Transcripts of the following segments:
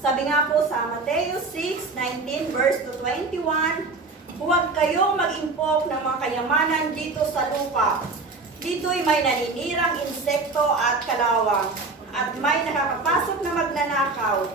Sabi nga po sa Mateo 6:19 verse to 21, huwag kayong mag-impok ng mga kayamanan dito sa lupa. Dito'y may naninirang insekto at kalawang, at may nakakapasok na magnanakaw.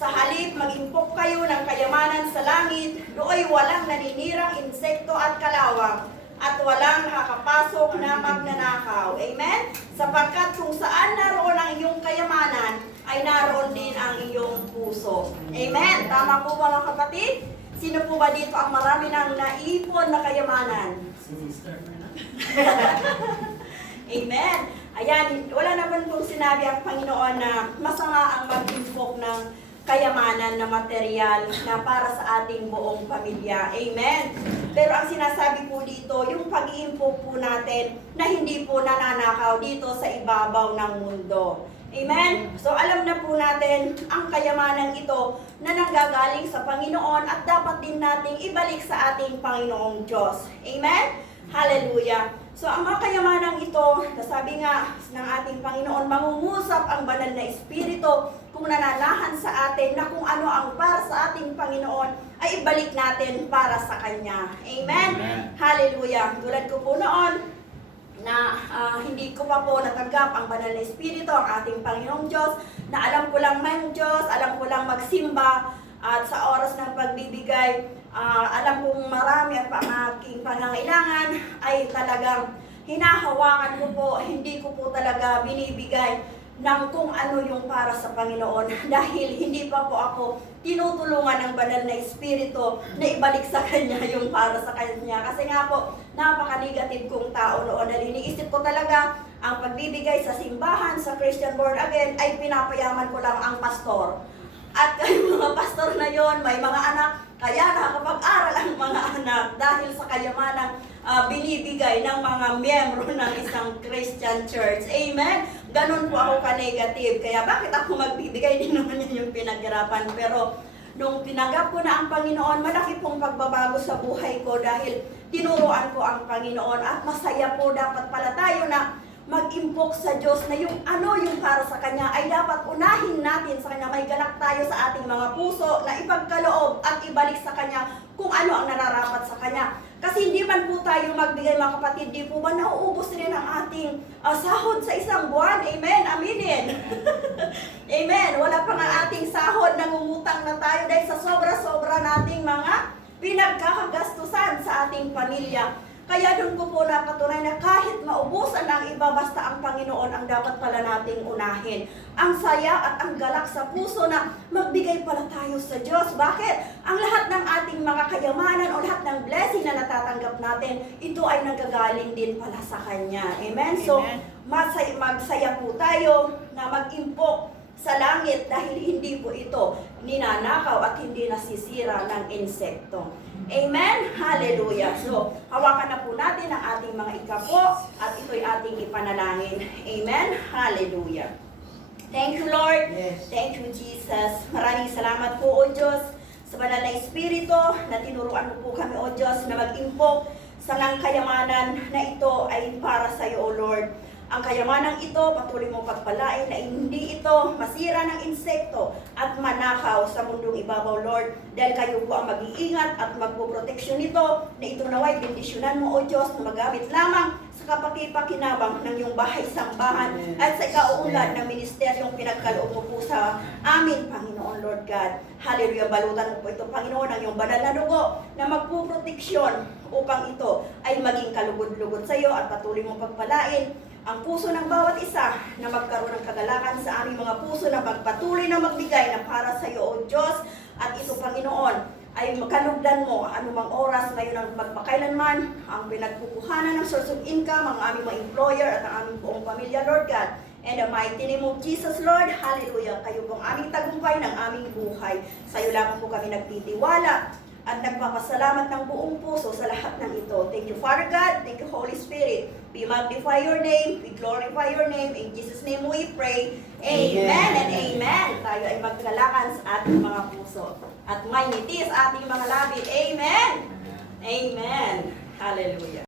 Sa halip, mag-impok kayo ng kayamanan sa langit, do'y walang naninirang insekto at kalawang, at walang nakakapasok na magnanakaw. Amen? Sapagkat kung saan naroon ang iyong kayamanan, ay naroon din ang iyong puso. Amen? Tama po ba mga kapatid? Sino po ba dito ang marami nang naipon na kayamanan? Amen. Ayan, wala naman pong sinabi ang Panginoon na masama ang mag-impok ng kayamanan na material na para sa ating buong pamilya. Amen. Pero ang sinasabi po dito, yung pag-iimpok po natin na hindi po nananakaw dito sa ibabaw ng mundo. Amen? So alam na po natin ang kayamanan ito na nanggagaling sa Panginoon at dapat din nating ibalik sa ating Panginoong Diyos. Amen? Hallelujah! So ang mga kayamanang ito, sabi nga ng ating Panginoon, mangungusap ang banal na Espiritu kung nananahan sa atin na kung ano ang para sa ating Panginoon ay ibalik natin para sa Kanya. Amen? Amen. Hallelujah! Tulad ko po noon, na hindi ko pa po natanggap ang banal na Espiritu, ang ating Panginoong Diyos, na alam ko lang man Diyos, alam ko lang magsimba, at sa oras ng pagbibigay, alam kong marami at aking pangangailangan, ay talagang hinahawakan ko po, hindi ko po talaga binibigay ng kung ano yung para sa Panginoon dahil hindi pa po ako tinutulungan ng banal na Espiritu na ibalik sa Kanya yung para sa Kanya. Kasi nga po, napaka-negative kong tao noon na iniisip ko talaga ang pagbibigay sa simbahan, sa Christian Born Again, ay pinapayaman ko lang ang pastor. At yung mga pastor na yon, may mga anak, kaya nakakapag-aral ang mga anak dahil sa kayamanang binibigay ng mga miyembro ng isang Christian church. Amen? Ganun po ako ka-negative. Kaya bakit ako magbibigay? Din naman yun yung pinaghirapan. Pero nung tinanggap ko na ang Panginoon, malaki pong pagbabago sa buhay ko dahil tinuruan ko ang Panginoon at masaya po dapat pala tayo na mag-impok sa Diyos na yung ano yung para sa Kanya ay dapat unahin natin sa Kanya. May galak tayo sa ating mga puso na ipagkaloob at ibalik sa Kanya kung ano ang nararapat sa Kanya. Kasi hindi man po tayo magbigay mga kapatid, di po ba nauubos rin ang ating sahod sa isang buwan? Amen? Aminin? Amen? Wala pa nga ating sahod, nangungutang na tayo dahil sa sobra-sobra nating mga pinagkakagastusan sa ating pamilya. Kaya doon ko po napatunay na kahit maubusan ang iba, basta ang Panginoon ang dapat pala nating unahin. Ang saya at ang galak sa puso na magbigay pala tayo sa Diyos. Bakit? Ang lahat ng ating mga kayamanan o lahat ng blessing na natatanggap natin, ito ay nanggagaling din pala sa Kanya. Amen? So, magsaya po tayo na mag-impok sa langit dahil hindi po ito ninanakaw at hindi nasisira ng insekto. Amen? Hallelujah! So, hawakan na po natin ang ating mga ikapo at ito'y ating ipanalangin. Amen? Hallelujah! Thank you, Lord. Yes. Thank you, Jesus. Maraming salamat po, O Diyos, sa banal na Espiritu na tinuruan mo po kami, O Diyos, na mag-impok sa ng kayamanan na ito ay para sa iyo, O Lord. Ang kayamanang ito, patuloy mong pagpalain na hindi ito masira ng insekto at manakaw sa mundong ibabaw, Lord. Dahil kayo po ang mag-iingat at magpoproteksyon nito, na ito naway bendisyonan mo, O Diyos, na magamit lamang sa kapakipakinabang ng iyong bahay-sambahan at sa ikauunlad ng ministeryong pinagkaloob mo po sa amin, Panginoon, Lord God. Hallelujah, balutan mo po ito, Panginoon, ang iyong banal na dugo na magpoproteksyon upang ito ay maging kalugod-lugod sa iyo at patuloy mong pagpalain ang puso ng bawat isa na magkaroon ng kagalakan sa aming mga puso na magpatuloy na magbigay na para sa iyo, O Diyos. At ito, Panginoon, ay makalugdan mo anumang oras ngayon ang magpakailanman, ang pinagkukuhanan ng source of income, ang aming mga employer at ang aming buong pamilya, Lord God. In the mighty name of Jesus, Lord, hallelujah, kayo pong aming tagumpay ng aming buhay. Sa iyo lamang po kami nagtitiwala at nagpapasalamat ng buong puso sa lahat ng ito. Thank you, Father God. Thank you, Holy Spirit. We magnify your name. We glorify your name. In Jesus' name we pray. Amen and amen. Tayo ay magkalakan sa ating mga puso. At may ngiti sa ating mga labi. Amen. Amen. Hallelujah.